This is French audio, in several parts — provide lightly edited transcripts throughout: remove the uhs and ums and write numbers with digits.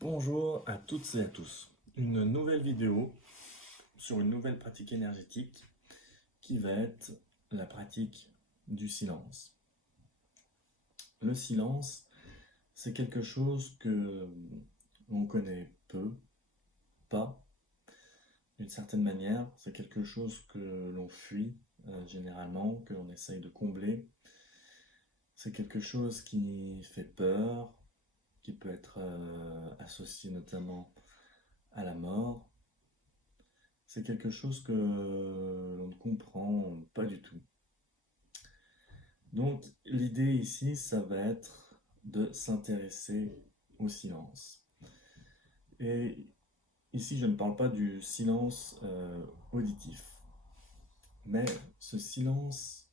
Bonjour à toutes et à tous. Une nouvelle vidéo sur une nouvelle pratique énergétique qui va être la pratique du silence. Le silence, c'est quelque chose que l'on connaît peu, pas, d'une certaine manière. C'est quelque chose que l'on fuit généralement, que l'on essaye de combler. C'est quelque chose qui fait peur, qui peut être associé notamment à la mort. C'est quelque chose que l'on ne comprend pas du tout. Donc l'idée ici, ça va être de s'intéresser au silence. Et ici, je ne parle pas du silence auditif, mais ce silence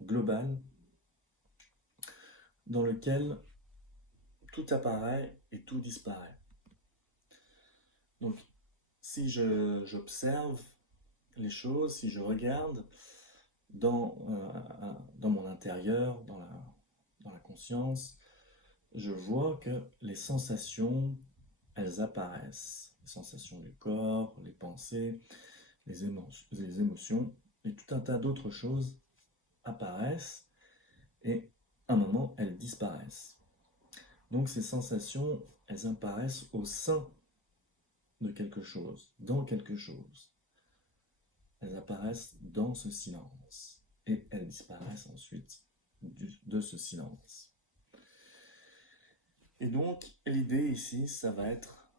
global dans lequel tout apparaît et tout disparaît. Donc si j'observe les choses, si je regarde dans mon intérieur, dans la conscience, je vois que les sensations, elles apparaissent. Les sensations du corps, les pensées, les émotions et tout un tas d'autres choses apparaissent et à un moment, elles disparaissent. Donc ces sensations, elles apparaissent au sein de quelque chose, dans quelque chose. Elles apparaissent dans ce silence et elles disparaissent ensuite de ce silence. Et donc, l'idée ici, ça va être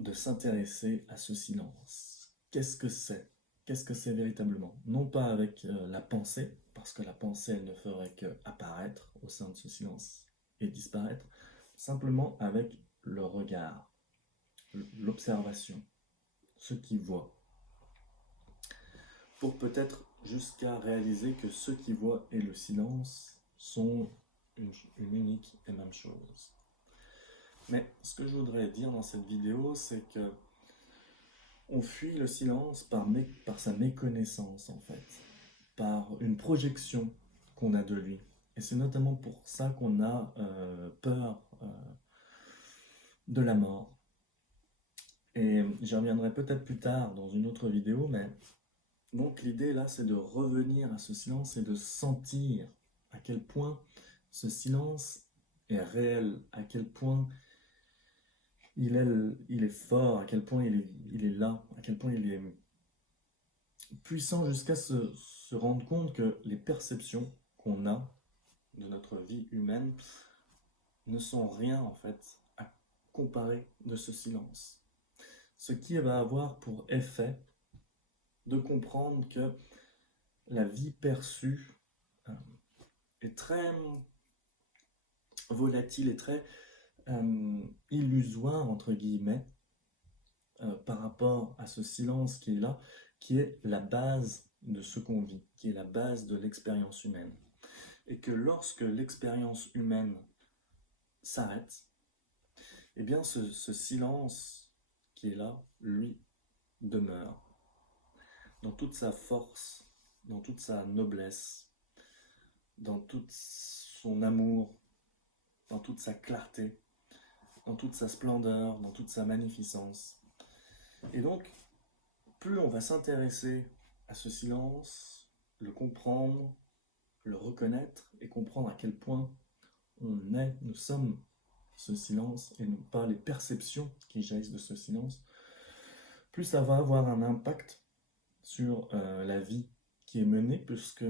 de s'intéresser à ce silence. Qu'est-ce que c'est? Qu'est-ce que c'est véritablement? Non pas avec la pensée, parce que la pensée, elle ne ferait que apparaître au sein de ce silence et disparaître, simplement avec le regard, l'observation, ce qui voit. Pour peut-être jusqu'à réaliser que ce qui voit et le silence sont une unique et même chose. Mais ce que je voudrais dire dans cette vidéo, c'est que on fuit le silence par sa méconnaissance en fait, par une projection qu'on a de lui. Et c'est notamment pour ça qu'on a peur de la mort. Et j'y reviendrai peut-être plus tard dans une autre vidéo, mais donc l'idée là, c'est de revenir à ce silence et de sentir à quel point ce silence est réel, à quel point il est fort, à quel point il est là, à quel point il est puissant jusqu'à se rendre compte que les perceptions qu'on a de notre vie humaine ne sont rien en fait à comparer de ce silence. Ce qui va avoir pour effet de comprendre que la vie perçue euh, est très volatile et très illusoire entre guillemets par rapport à ce silence qui est là, qui est la base de ce qu'on vit, qui est la base de l'expérience humaine. Et que lorsque l'expérience humaine s'arrête, eh bien ce silence qui est là, lui, demeure. Dans toute sa force, dans toute sa noblesse, dans tout son amour, dans toute sa clarté, dans toute sa splendeur, dans toute sa magnificence. Et donc, plus on va s'intéresser à ce silence, le comprendre, le reconnaître et comprendre à quel point nous sommes ce silence et non pas les perceptions qui jaillissent de ce silence, plus ça va avoir un impact sur la vie qui est menée, puisque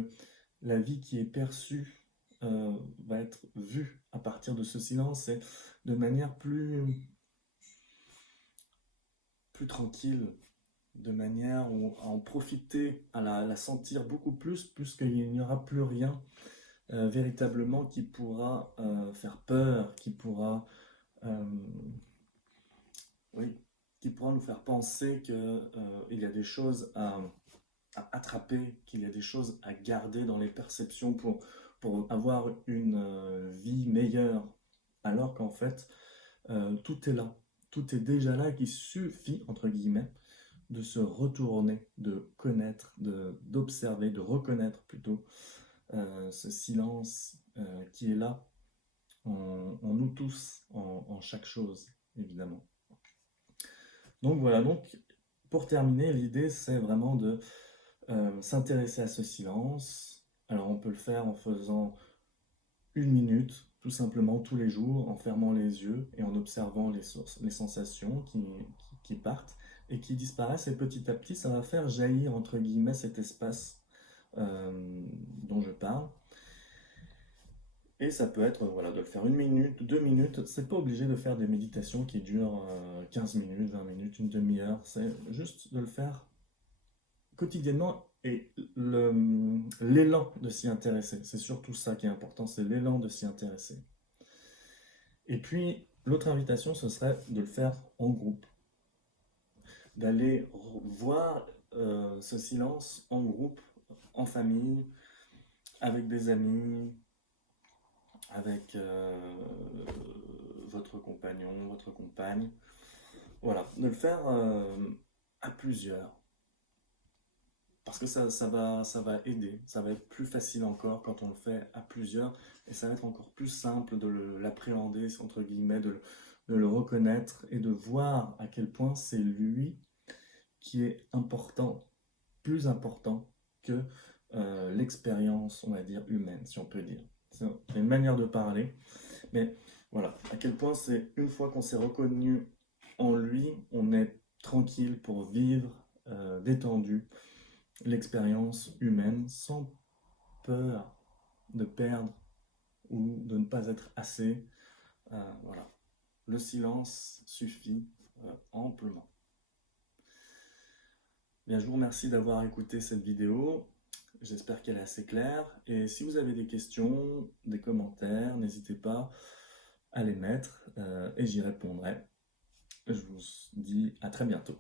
la vie qui est perçue va être vue à partir de ce silence et de manière plus tranquille, de manière à en profiter, à la sentir beaucoup plus, puisqu'il n'y aura plus rien véritablement qui pourra faire peur, euh, oui, qui pourra nous faire penser qu'il y a des choses à attraper, qu'il y a des choses à garder dans les perceptions pour avoir une vie meilleure, alors qu'en fait, tout est là, tout est déjà là, qu'il suffit, entre guillemets, de se retourner, de connaître, d'observer, de reconnaître plutôt ce silence qui est là en nous tous, en chaque chose. évidemment. Donc voilà, donc pour terminer, l'idée c'est vraiment de s'intéresser à ce silence. Alors on peut le faire en faisant 1 minute, tout simplement tous les jours, en fermant les yeux et en observant les sources, les sensations qui partent et qui disparaissent. Et petit à petit, ça va faire jaillir, entre guillemets, cet espace dont je parle. Et ça peut être voilà, de le faire 1 minute, 2 minutes. C'est pas obligé de faire des méditations qui durent 15 minutes, 20 minutes, une demi-heure. C'est juste de le faire quotidiennement et l'élan de s'y intéresser. C'est surtout ça qui est important, c'est l'élan de s'y intéresser. Et puis, l'autre invitation, ce serait de le faire en groupe, d'aller voir ce silence en groupe, en famille, avec des amis, avec votre compagnon, votre compagne. Voilà, de le faire à plusieurs. Parce que ça va aider, ça va être plus facile encore quand on le fait à plusieurs, et ça va être encore plus simple de l'appréhender, entre guillemets, de le reconnaître et de voir à quel point c'est lui qui est important, plus important que l'expérience, on va dire, humaine, si on peut dire. C'est une manière de parler, mais voilà, à quel point c'est une fois qu'on s'est reconnu en lui, on est tranquille pour vivre détendu l'expérience humaine sans peur de perdre ou de ne pas être assez. Voilà. Le silence suffit amplement. Bien, je vous remercie d'avoir écouté cette vidéo. J'espère qu'elle est assez claire. Et si vous avez des questions, des commentaires, n'hésitez pas à les mettre et j'y répondrai. Je vous dis à très bientôt.